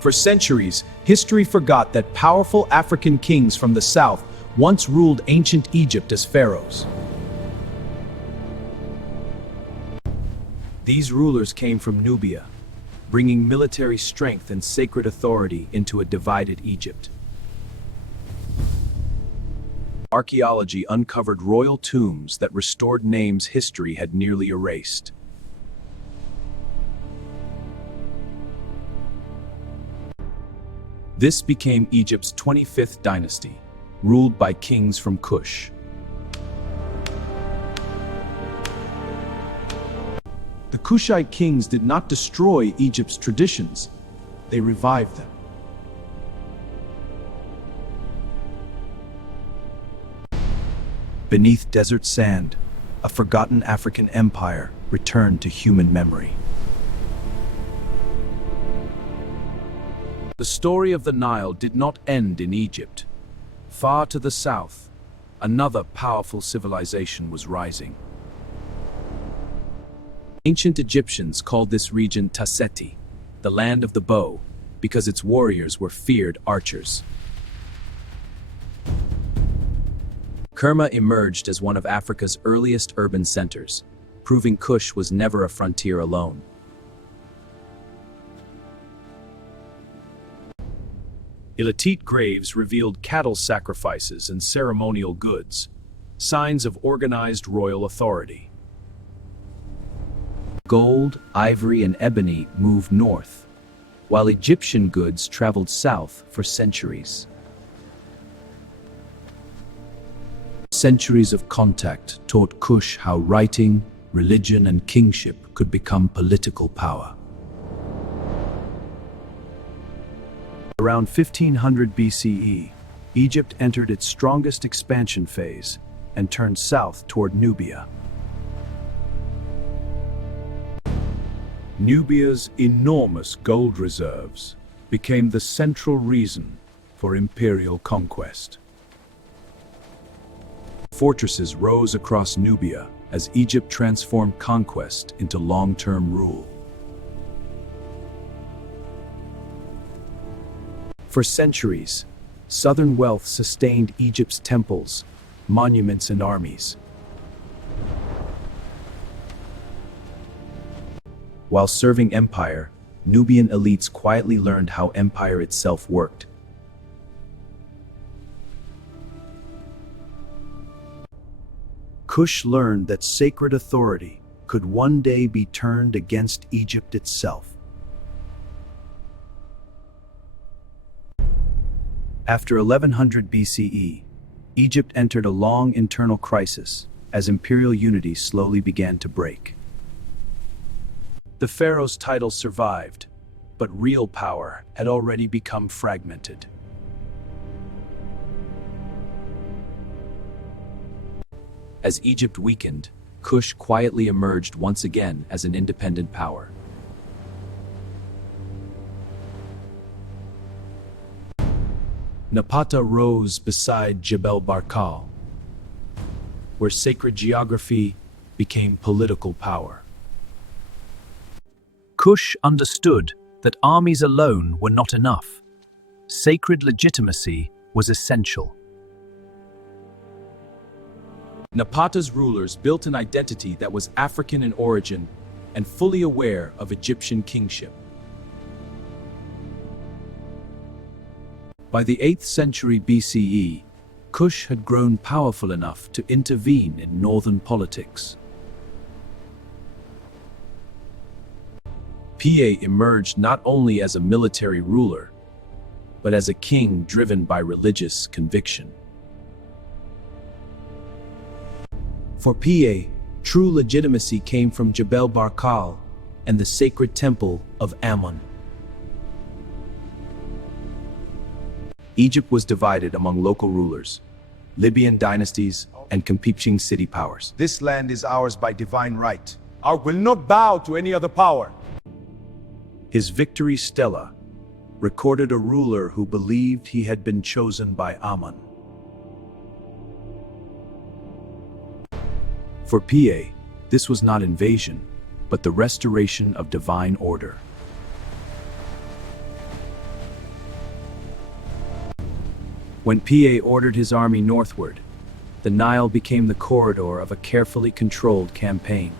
For centuries, history forgot that powerful African kings from the south once ruled ancient Egypt as pharaohs. These rulers came from Nubia, bringing military strength and sacred authority into a divided Egypt. Archaeology uncovered royal tombs that restored names history had nearly erased. This became Egypt's 25th dynasty, ruled by kings from Kush. The Kushite kings did not destroy Egypt's traditions, they revived them. Beneath desert sand, a forgotten African empire returned to human memory. The story of the Nile did not end in Egypt. Far to the south, another powerful civilization was rising. Ancient Egyptians called this region Taseti, the land of the bow, because its warriors were feared archers. Kerma emerged as one of Africa's earliest urban centers, proving Kush was never a frontier alone. Elitite graves revealed cattle sacrifices and ceremonial goods, signs of organized royal authority. Gold, ivory, and ebony moved north, while Egyptian goods traveled south for centuries. Centuries of contact taught Kush how writing, religion, and kingship could become political power. Around 1500 BCE, Egypt entered its strongest expansion phase and turned south toward Nubia. Nubia's enormous gold reserves became the central reason for imperial conquest. Fortresses rose across Nubia as Egypt transformed conquest into long-term rule. For centuries, southern wealth sustained Egypt's temples, monuments, and armies. While serving empire, Nubian elites quietly learned how empire itself worked. Kush learned that sacred authority could one day be turned against Egypt itself. After 1100 BCE, Egypt entered a long internal crisis as imperial unity slowly began to break. The pharaoh's title survived, but real power had already become fragmented. As Egypt weakened, Kush quietly emerged once again as an independent power. Napata rose beside Jebel Barkal, where sacred geography became political power. Kush understood that armies alone were not enough. Sacred legitimacy was essential. Napata's rulers built an identity that was African in origin and fully aware of Egyptian kingship. By the 8th century BCE, Kush had grown powerful enough to intervene in northern politics. Piye emerged not only as a military ruler, but as a king driven by religious conviction. For Piye, true legitimacy came from Jebel Barkal and the sacred temple of Ammon. Egypt was divided among local rulers, Libyan dynasties, and competing city powers. This land is ours by divine right. I will not bow to any other power. His victory stela recorded a ruler who believed he had been chosen by Ammon. For Piye, this was not invasion, but the restoration of divine order. When Piye ordered his army northward, the Nile became the corridor of a carefully controlled campaign.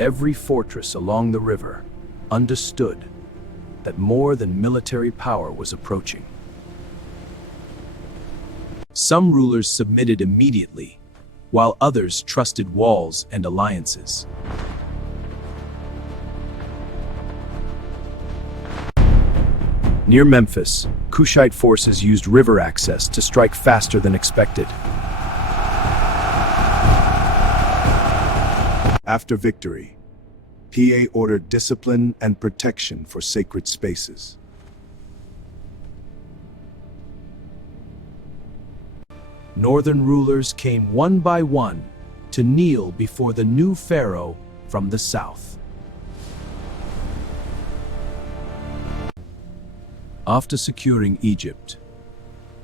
Every fortress along the river understood that more than military power was approaching. Some rulers submitted immediately, while others trusted walls and alliances. Near Memphis, Kushite forces used river access to strike faster than expected. After victory, Piye ordered discipline and protection for sacred spaces. Northern rulers came one by one to kneel before the new pharaoh from the south. After securing Egypt,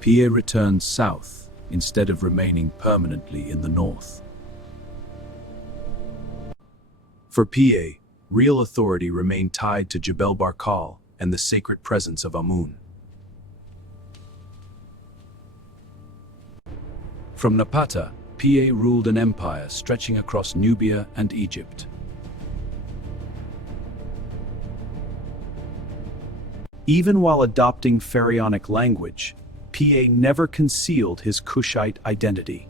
Piye returned south instead of remaining permanently in the north. For Piye, real authority remained tied to Jebel Barkal and the sacred presence of Amun. From Napata, Piye ruled an empire stretching across Nubia and Egypt. Even while adopting pharaonic language, Piye never concealed his Kushite identity.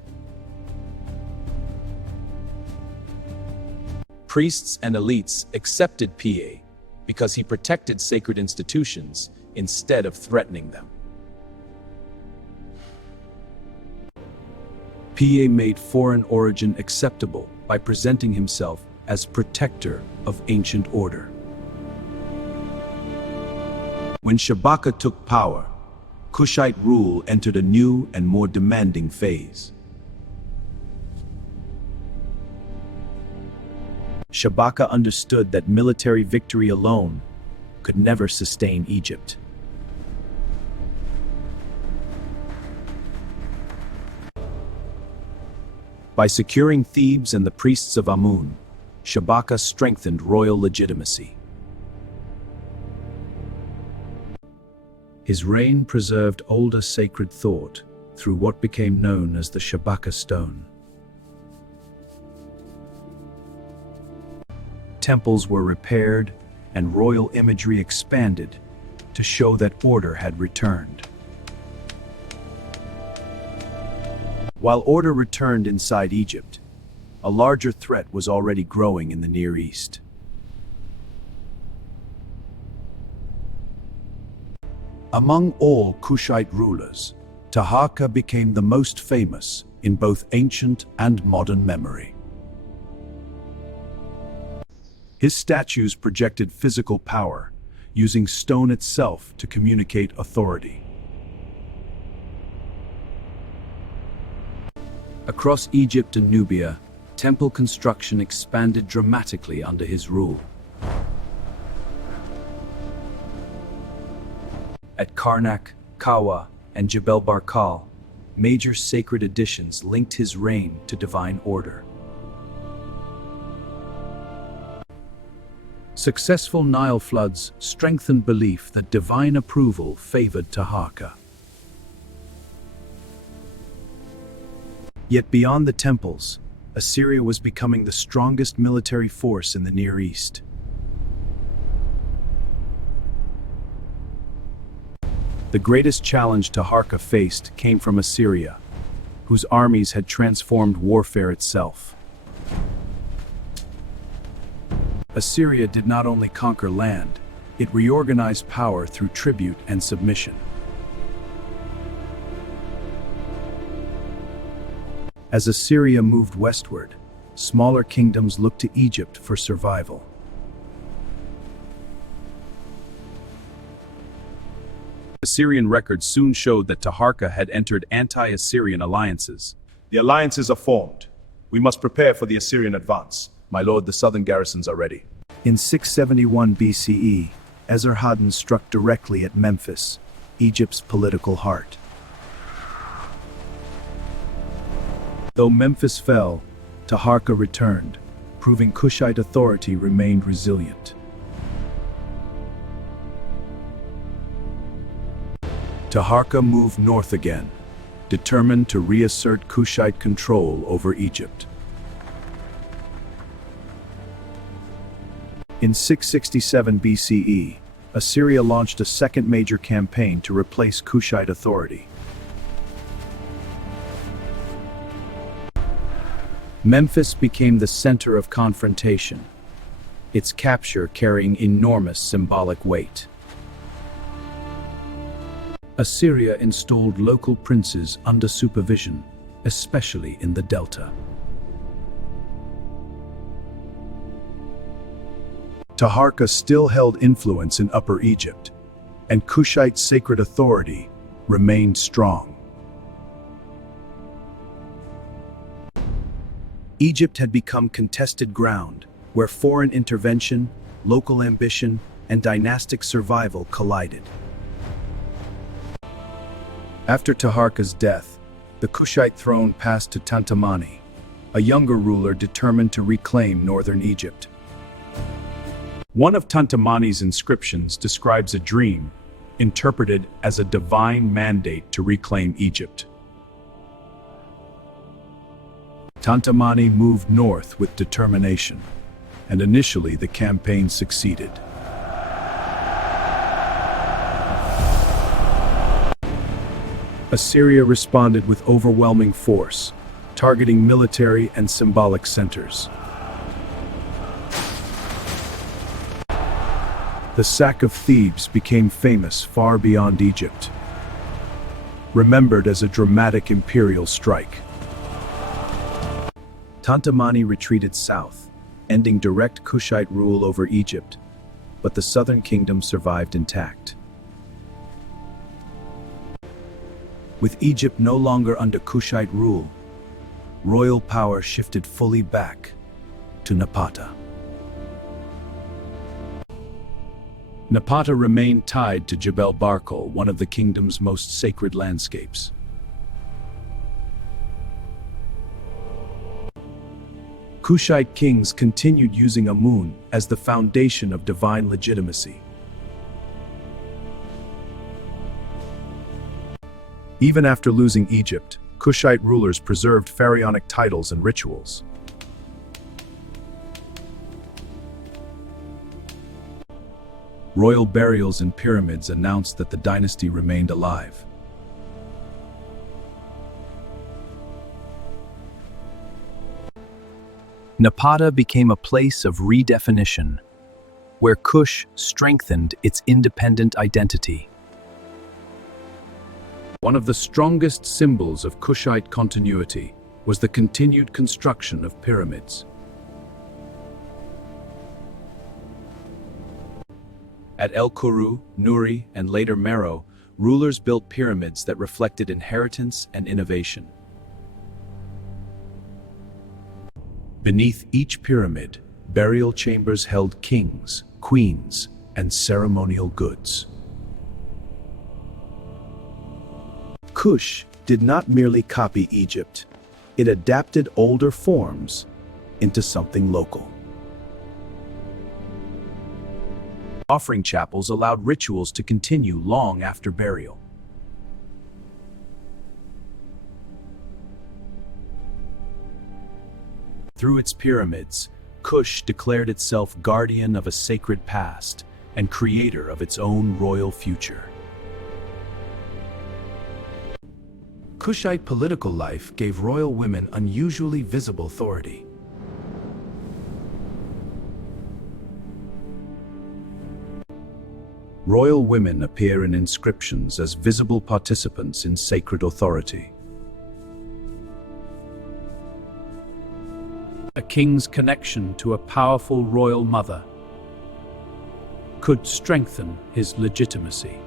Priests and elites accepted Piye because he protected sacred institutions instead of threatening them. Piye made foreign origin acceptable by presenting himself as protector of ancient order. When Shabaka took power, Kushite rule entered a new and more demanding phase. Shabaka understood that military victory alone could never sustain Egypt. By securing Thebes and the priests of Amun, Shabaka strengthened royal legitimacy. His reign preserved older sacred thought through what became known as the Shabaka stone. Temples were repaired and royal imagery expanded to show that order had returned. While order returned inside Egypt, a larger threat was already growing in the Near East. Among all Kushite rulers, Taharqa became the most famous in both ancient and modern memory. His statues projected physical power, using stone itself to communicate authority. Across Egypt and Nubia, temple construction expanded dramatically under his rule. At Karnak, Kawa, and Jebel Barkal, major sacred additions linked his reign to divine order. Successful Nile floods strengthened belief that divine approval favored Taharqa. Yet beyond the temples, Assyria was becoming the strongest military force in the Near East. The greatest challenge Taharqa faced came from Assyria, whose armies had transformed warfare itself. Assyria did not only conquer land, it reorganized power through tribute and submission. As Assyria moved westward, smaller kingdoms looked to Egypt for survival. Assyrian records soon showed that Taharqa had entered anti-Assyrian alliances. The alliances are formed. We must prepare for the Assyrian advance. My lord, the southern garrisons are ready. In 671 BCE, Esarhaddon struck directly at Memphis, Egypt's political heart. Though Memphis fell, Taharqa returned, proving Kushite authority remained resilient. Taharqa moved north again, determined to reassert Kushite control over Egypt. In 667 BCE, Assyria launched a second major campaign to replace Kushite authority. Memphis became the center of confrontation, its capture carrying enormous symbolic weight. Assyria installed local princes under supervision, especially in the Delta. Taharqa still held influence in Upper Egypt, and Kushite sacred authority remained strong. Egypt had become contested ground, where foreign intervention, local ambition, and dynastic survival collided. After Taharqa's death, the Kushite throne passed to Tantamani, a younger ruler determined to reclaim northern Egypt. One of Tantamani's inscriptions describes a dream, interpreted as a divine mandate to reclaim Egypt. Tantamani moved north with determination, and initially the campaign succeeded. Assyria responded with overwhelming force, targeting military and symbolic centers. The sack of Thebes became famous far beyond Egypt, remembered as a dramatic imperial strike. Tantamani retreated south, ending direct Kushite rule over Egypt, but the southern kingdom survived intact. With Egypt no longer under Kushite rule, royal power shifted fully back to Napata. Napata remained tied to Jebel Barkal, one of the kingdom's most sacred landscapes. Kushite kings continued using Amun as the foundation of divine legitimacy. Even after losing Egypt, Kushite rulers preserved pharaonic titles and rituals. Royal burials in pyramids announced that the dynasty remained alive. Napata became a place of redefinition, where Kush strengthened its independent identity. One of the strongest symbols of Kushite continuity was the continued construction of pyramids. At El Kuru, Nuri, and later Meroe, rulers built pyramids that reflected inheritance and innovation. Beneath each pyramid, burial chambers held kings, queens, and ceremonial goods. Kush did not merely copy Egypt, it adapted older forms into something local. Offering chapels allowed rituals to continue long after burial. Through its pyramids, Kush declared itself guardian of a sacred past and creator of its own royal future. Kushite political life gave royal women unusually visible authority. Royal women appear in inscriptions as visible participants in sacred authority. A king's connection to a powerful royal mother could strengthen his legitimacy.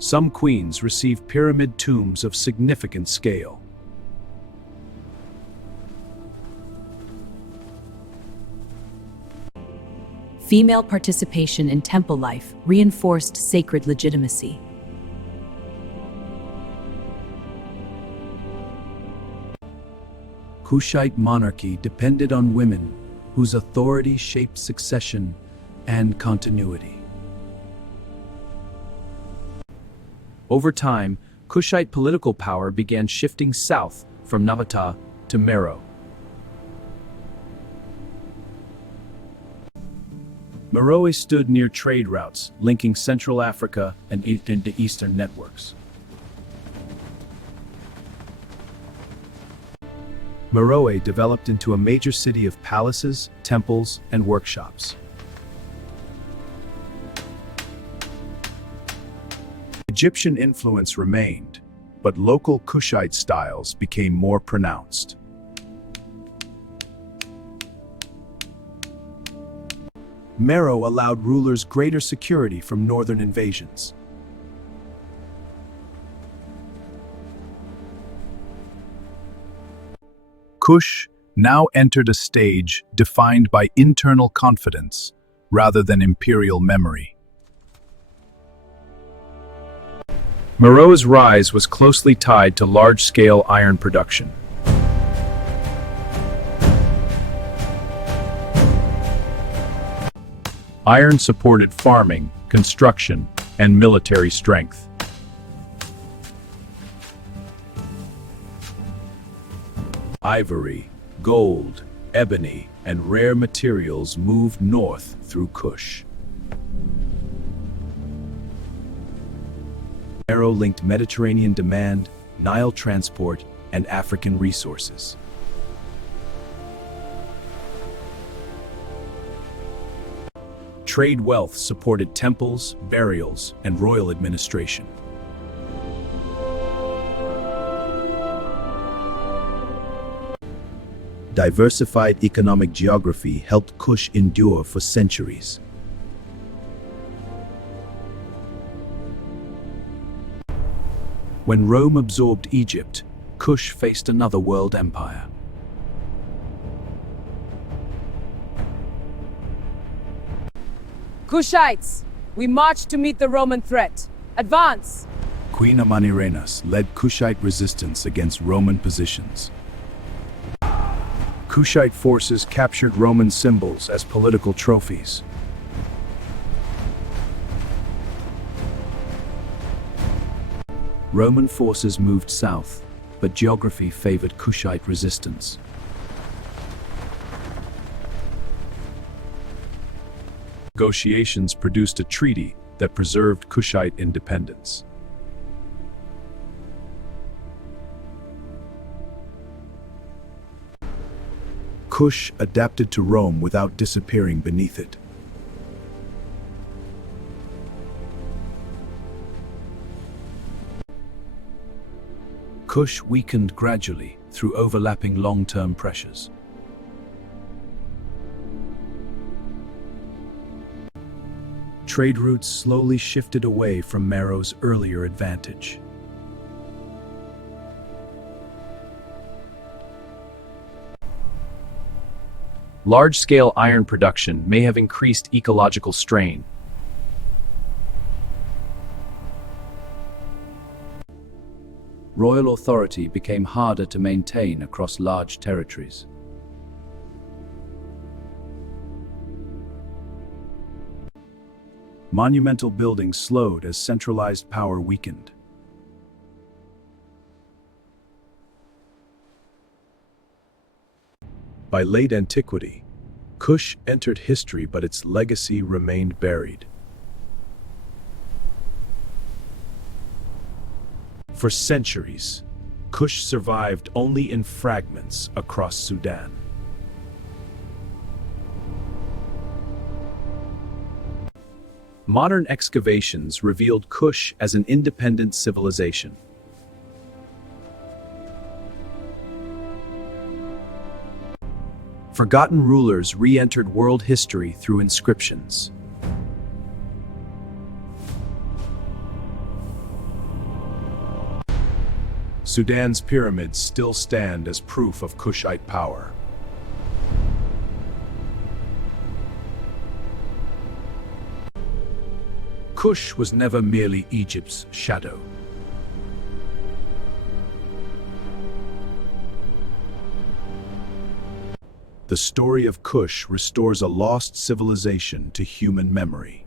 Some queens received pyramid tombs of significant scale. Female participation in temple life reinforced sacred legitimacy. Kushite monarchy depended on women, whose authority shaped succession and continuity. Over time, Kushite political power began shifting south from Napata to Meroe. Meroë stood near trade routes linking Central Africa and into Eastern networks. Meroë developed into a major city of palaces, temples, and workshops. Egyptian influence remained, but local Kushite styles became more pronounced. Meroë allowed rulers greater security from northern invasions. Kush now entered a stage defined by internal confidence rather than imperial memory. Meroë's rise was closely tied to large-scale iron production. Iron supported farming, construction, and military strength. Ivory, gold, ebony, and rare materials moved north through Kush. Meroë linked Mediterranean demand, Nile transport, and African resources. Trade wealth supported temples, burials, and royal administration. Diversified economic geography helped Kush endure for centuries. When Rome absorbed Egypt, Kush faced another world empire. Kushites, we march to meet the Roman threat. Advance! Queen Amanirenas led Kushite resistance against Roman positions. Kushite forces captured Roman symbols as political trophies. Roman forces moved south, but geography favored Kushite resistance. Negotiations produced a treaty that preserved Kushite independence. Kush adapted to Rome without disappearing beneath it. Kush weakened gradually through overlapping long-term pressures. Trade routes slowly shifted away from Meroë's earlier advantage. Large-scale iron production may have increased ecological strain. Royal authority became harder to maintain across large territories. Monumental buildings slowed as centralized power weakened. By late antiquity, Kush entered history, but its legacy remained buried. For centuries, Kush survived only in fragments across Sudan. Modern excavations revealed Kush as an independent civilization. Forgotten rulers re-entered world history through inscriptions. Sudan's pyramids still stand as proof of Kushite power. Kush was never merely Egypt's shadow. The story of Kush restores a lost civilization to human memory.